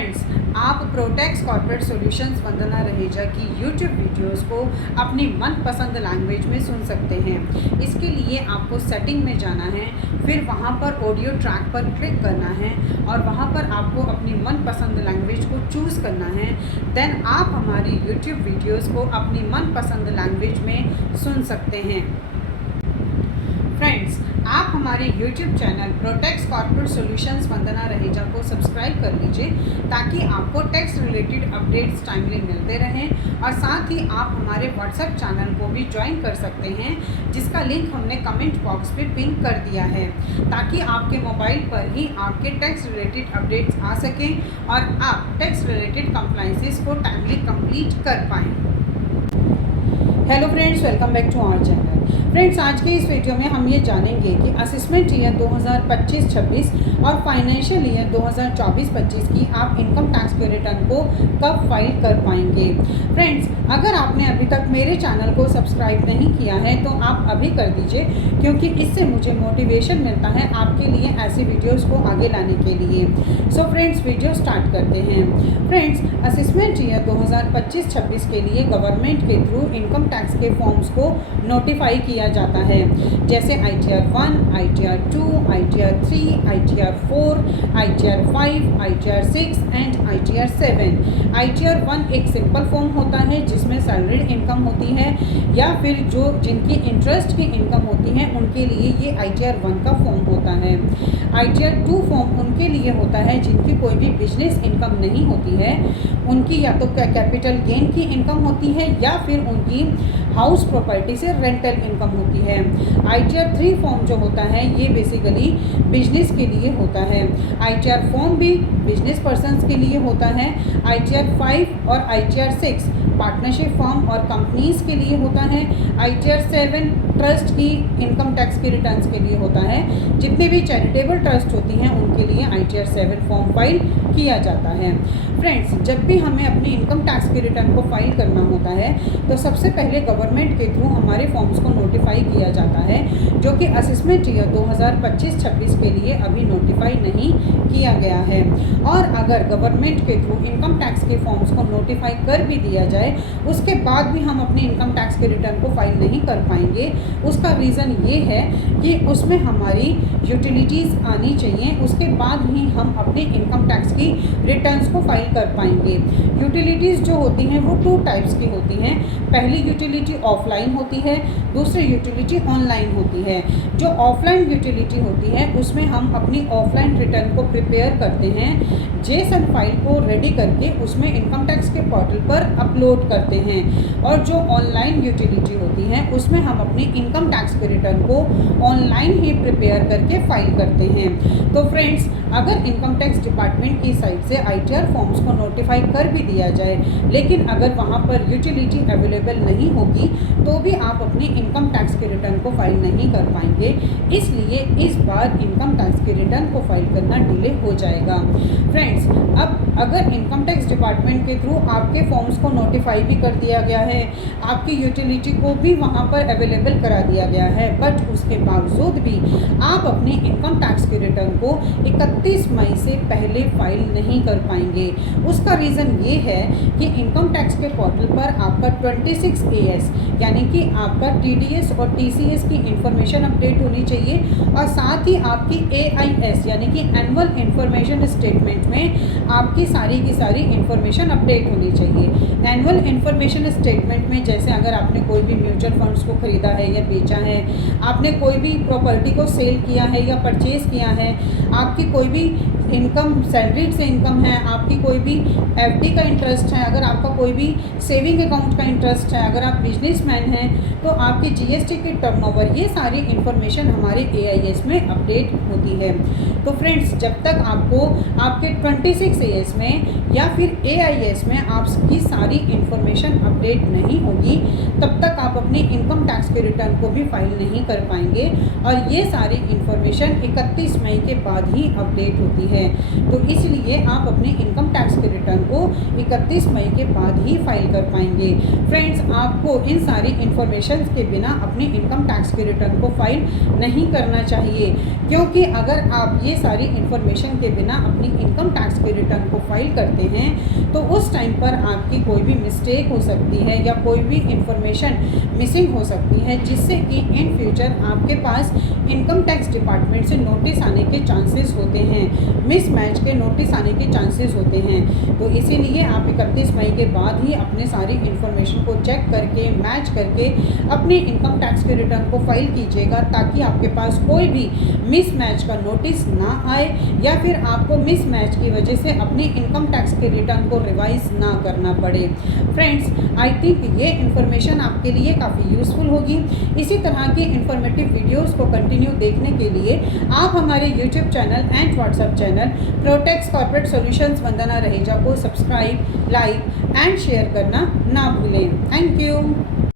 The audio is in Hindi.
फ्रेंड्स, आप प्रोटेक्स कॉर्पोरेट सॉल्यूशंस वंदना रहेजा की यूट्यूब वीडियोस को अपनी मनपसंद लैंग्वेज में सुन सकते हैं। इसके लिए आपको सेटिंग में जाना है, फिर वहां पर ऑडियो ट्रैक पर क्लिक करना है और वहां पर आपको अपनी मनपसंद लैंग्वेज को चूज़ करना है। देन आप हमारी यूट्यूब वीडियोस को अपनी मनपसंद लैंग्वेज में सुन सकते हैं। फ्रेंड्स, आप हमारे YouTube channel Protex corporate solutions Vandana Raheja को सब्सक्राइब कर लीजिए ताकि आपको टैक्स रिलेटेड अपडेट्स टाइमली मिलते रहें और साथ ही आप हमारे व्हाट्सएप चैनल को भी ज्वाइन कर सकते हैं, जिसका लिंक हमने कमेंट बॉक्स पे पिन कर दिया है ताकि आपके मोबाइल पर ही आपके टैक्स रिलेटेड अपडेट्स आ सकें और आप टैक्स रिलेटेड कंप्लाइंसेस को टाइमली कंप्लीट कर पाएँ। Hello friends, welcome back to our channel. Friends, आज के इस वीडियो में हम ये जानेंगे कि असेसमेंट ईयर 2025-26 और फाइनेंशियल ईयर 2024-25 की आप इनकम टैक्स के रिटर्न को कब फाइल कर पाएंगे। फ्रेंड्स, अगर आपने अभी तक मेरे चैनल को सब्सक्राइब नहीं किया है तो आप अभी कर दीजिए, क्योंकि इससे मुझे मोटिवेशन मिलता है आपके लिए ऐसे वीडियोज़ को आगे लाने के लिए। सो फ्रेंड्स, वीडियो स्टार्ट करते हैं। फ्रेंड्स, असेसमेंट ईयर 2025-26 के लिए गवर्नमेंट के थ्रू इनकम टैक्स के फॉर्म्स को नोटिफाई किया जाता है, जैसे ITR 1, ITR 2, ITR 3, ITR 4, ITR 5, ITR 6 and ITR 7। ITR 1 एक सिंपल फॉर्म होता है जिसमें सैलरीड इनकम होती है या फिर जिनकी इंटरेस्ट की इनकम होती है उनके लिए ये ITR 1 का फॉर्म होता है। ITR 2 फॉर्म उनके लिए होता है जिनकी कोई भी बिजनेस इनकम नहीं होती है, उनकी या तो कैपिटल गेन की इनकम होती है या फिर उनकी हाउस प्रॉपर्टी से रेंटल इनकम होती है। ITR 3 फॉर्म जो होता है ये बेसिकली बिजनेस के लिए होता है। ITR फॉर्म भी बिजनेस पर्सन्स के लिए होता है। ITR 5 और ITR 6 पार्टनरशिप फॉर्म और कंपनीज के लिए होता है। ITR 7 ट्रस्ट की इनकम टैक्स के रिटर्न्स के लिए होता है। जितने भी चैरिटेबल ट्रस्ट होती हैं उनके लिए ITR 7 फॉर्म फाइल किया जाता है। फ्रेंड्स, जब भी हमें अपनी इनकम टैक्स के रिटर्न को फाइल करना होता है तो सबसे पहले गवर्नमेंट के थ्रू हमारे फॉर्म्स को नोटिफाई किया जाता है, जो कि असेसमेंट ईयर 2025-26 के लिए अभी नोटिफाई नहीं किया गया है। और अगर गवर्नमेंट के थ्रू इनकम टैक्स के फॉर्म्स को नोटिफाई कर भी दिया जाए उसके बाद भी हम अपने इनकम टैक्स के रिटर्न को फाइल नहीं कर पाएंगे। उसका रीज़न ये है कि उसमें हमारी यूटिलिटीज़ आनी चाहिए, उसके बाद ही हम अपने इनकम टैक्स की रिटर्न्स को फाइल कर पाएंगे। यूटिलिटीज़ जो होती हैं वो 2 टाइप्स की होती हैं। पहली यूटिलिटी ऑफलाइन होती है, दूसरी यूटिलिटी ऑनलाइन होती है। जो ऑफलाइन यूटिलिटी होती है उसमें हम अपनी ऑफलाइन रिटर्न को प्रिपेयर करते हैं, जेसन फाइल को रेडी करके उसमें इनकम टैक्स के पोर्टल पर अपलोड करते हैं। और जो ऑनलाइन यूटिलिटी होती है उसमें हम अपनी इनकम टैक्स के रिटर्न को ऑनलाइन ही प्रिपेयर करके फाइल करते हैं। तो फ्रेंड्स, अगर इनकम टैक्स डिपार्टमेंट की साइड से ITR फॉर्म्स को नोटिफाई कर भी दिया जाए, लेकिन अगर वहाँ पर यूटिलिटी अवेलेबल नहीं होगी तो भी आप अपनी इनकम टैक्स के रिटर्न को फाइल नहीं कर पाएंगे। इसलिए इस बार इनकम टैक्स के रिटर्न को फाइल करना डिले हो जाएगा। फ्रेंड्स, अब अगर इनकम टैक्स डिपार्टमेंट के थ्रू आपके फॉर्म्स को नोटिफाई भी कर दिया गया है, आपकी यूटिलिटी को भी वहाँ पर अवेलेबल करा दिया गया है, बट उसके बावजूद भी आप अपने इनकम टैक्स के रिटर्न को 31 मई से पहले फाइल नहीं कर पाएंगे। उसका रीज़न ये है कि इनकम टैक्स के पोर्टल पर आपका 26 AS यानी कि आपका TDS और TCS की इंफॉर्मेशन अपडेट होनी चाहिए और साथ ही आपकी AIS यानी कि एनुअल इंफॉर्मेशन स्टेटमेंट में आपकी सारी की सारी इंफॉर्मेशन अपडेट होनी चाहिए। एनुअल इंफॉर्मेशन स्टेटमेंट में जैसे अगर आपने कोई भी म्यूचुअल फंड्स को ख़रीदा है या बेचा है, आपने कोई भी प्रॉपर्टी को सेल किया है या परचेज़ किया है, आपकी कोई भी इनकम सैलरीड से इनकम है, आपकी कोई भी FD का इंटरेस्ट है, अगर आपका कोई भी सेविंग अकाउंट का इंटरेस्ट है, अगर आप बिजनेसमैन हैं तो आपकी GST की टर्नओवर, ये सारी इन्फॉर्मेशन हमारे AIS में अपडेट होती है। तो फ्रेंड्स, जब तक आपको आपके 26 AS में या फिर AIS में आपकी सारी इन्फॉर्मेशन अपडेट नहीं होगी तब तक आप अपनी इनकम टैक्स के रिटर्न को भी फाइल नहीं कर पाएंगे और ये सारी इन्फॉर्मेशन 31 मई के बाद ही अपडेट होती है। तो इसलिए आप अपने इनकम टैक्स के रिटर्न को 31 मई के बाद ही फाइल कर पाएंगे। फ्रेंड्स, आपको इन सारी इन्फॉर्मेशन के बिना अपनी इनकम टैक्स के रिटर्न को फाइल नहीं करना चाहिए, क्योंकि अगर आप ये सारी इन्फॉर्मेशन के बिना अपनी इनकम टैक्स के रिटर्न को फाइल करते हैं तो उस टाइम पर आपकी कोई भी मिस्टेक हो सकती है या कोई भी इन्फॉर्मेशन मिसिंग हो सकती है, जिससे कि इन फ्यूचर आपके पास इनकम टैक्स डिपार्टमेंट से नोटिस आने के चांसेस होते हैं, मिसमैच के नोटिस आने के चांसेस होते हैं। तो इसीलिए आप 31 मई के बाद ही अपने सारी इन्फॉर्मेशन को चेक करके मैच करके अपने इनकम टैक्स के रिटर्न को फाइल कीजिएगा, ताकि आपके पास कोई भी मिसमैच का नोटिस ना आए या फिर आपको मिसमैच की वजह से अपने इनकम टैक्स के रिटर्न को रिवाइज ना करना पड़े। फ्रेंड्स, आई थिंक ये इन्फॉर्मेशन आपके लिए काफ़ी यूज़फुल होगी। इसी तरह की इन्फॉर्मेटिव वीडियोस को कंटिन्यू देखने के लिए आप हमारे YouTube channel and WhatsApp channel Protex corporate solutions Vandana Raheja को सब्सक्राइब, लाइक एंड शेयर करना ना भूलें। Thank you.